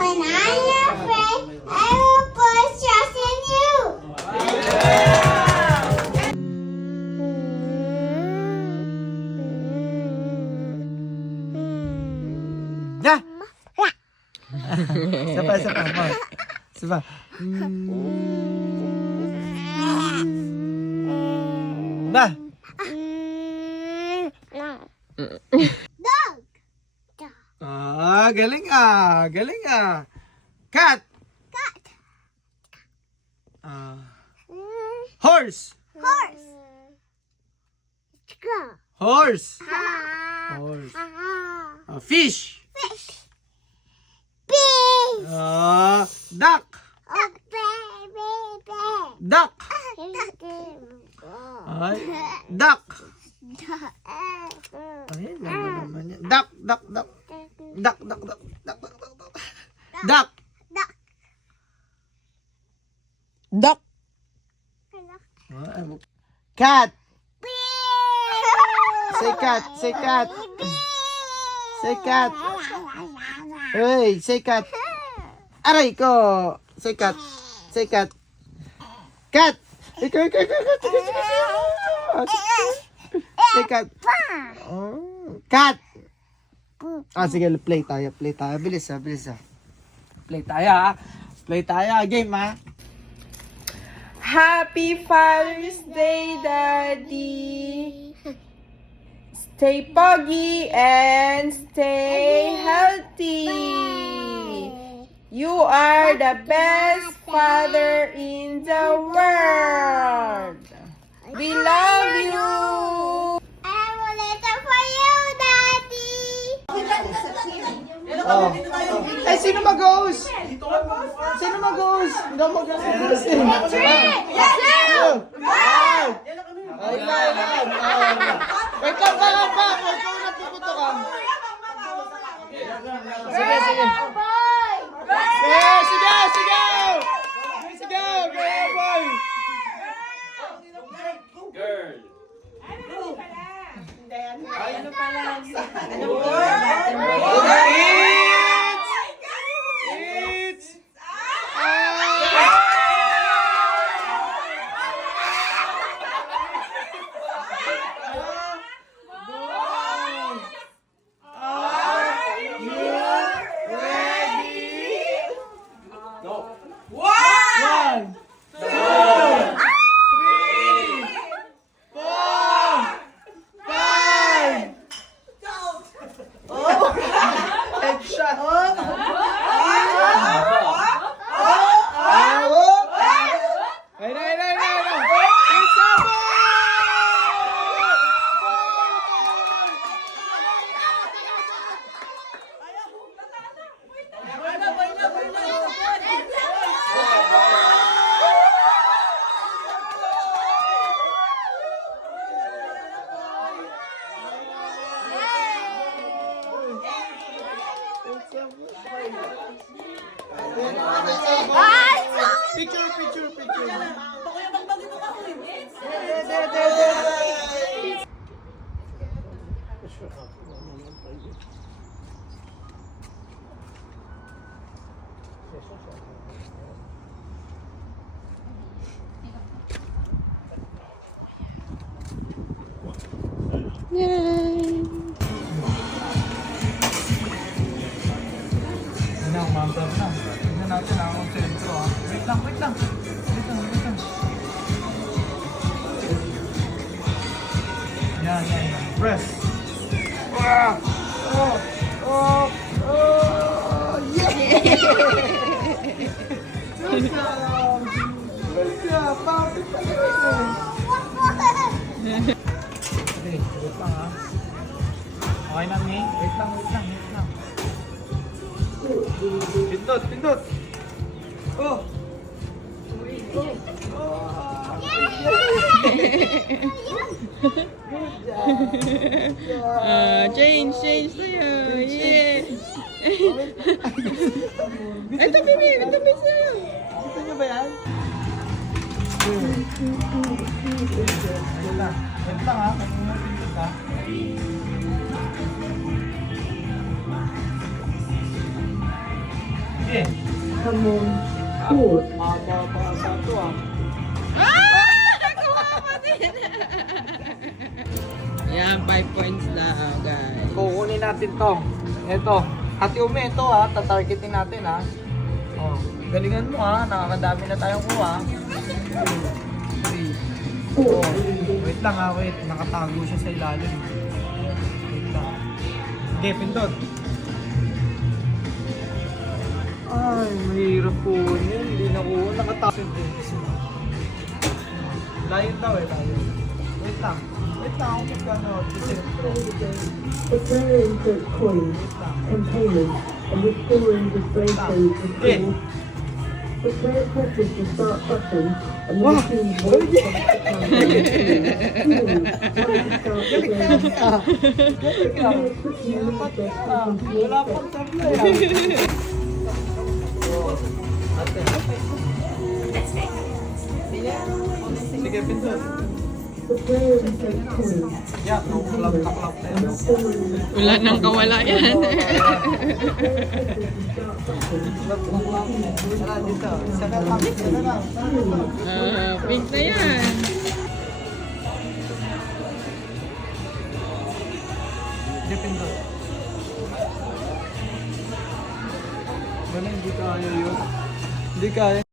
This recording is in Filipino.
When I'm afraid, I will put trust in you. Na! Isa pa, ma. Isa pa. Na! Dog. Galing ah. Galing ah. Cat. Cat. Horse. Horse. Horse. Ah. Horse. Ah. Fish. Fish. Pig. Duck. Baby. Duck. Duck. Ayan, naman yan. Duck. Duck. Duck. Duck. Cat. Say cat. Say cat. Say cat. Hey, say cat. Aray ko. Say cat. Say cat. Cat. Ikaw. Say cat. Cat. Sige, play tayo. Bilis ah. Play tayo. Game ah. Happy Father's Day, Daddy. Stay puggy and stay healthy. You are the best father in the world. We love you. I will later for you, Daddy. Ay, sino mag-host? Sino mag-host? Hindi ako mag-host eh. Wait lang pa. Wait lang na puputo ka. Sige. Sige, go boy. Girl. It's One, two, three, 4, 5. Headshot. Ayun. It's a Picture. Umamtap na. Tignan natin ang sentro ah. Wait lang. Yan. Press. Yeah! Bakit talaga? Okay, wait lang ah. Okay na, May? Wait lang. Pindot. Oh. Change sa'yo. Yeah. Ito, baby. Sa'yo. Gusto niyo ba yan? Wait lang ha. Pindot ha. Sige. Come on. Pause. Mahaba pa sa ito ah. Nakuha ko din. Yan, 5 points na, guys. Kukunin natin to. Ito. Ate Ume, ito ha. Tatargetin natin ha. Oh, galingan mo ha. Nakakadami na tayong kuha. 3. Oh, wait lang ha, wait. Nakatago siya sa ilalim. Wait lang. Okay, pindot. Ay, mahirap po yun. Hindi na ko nakatago. Layon daw eh, layon. Wait lang. Wait lang ako magkano. The player inserts coins and payments and restoring display codes is called. The player presses the start button and the machine will Wala pang sablay ah. Sige, pindot. The player inserts coins Yeah, no, klap na klap na yun. Wala nang kawala yan. Wala dito. Isa na lang, isa na lang. Pink na yan. Hindi, pindot. Wala, hindi kaya yun. Hindi kaya.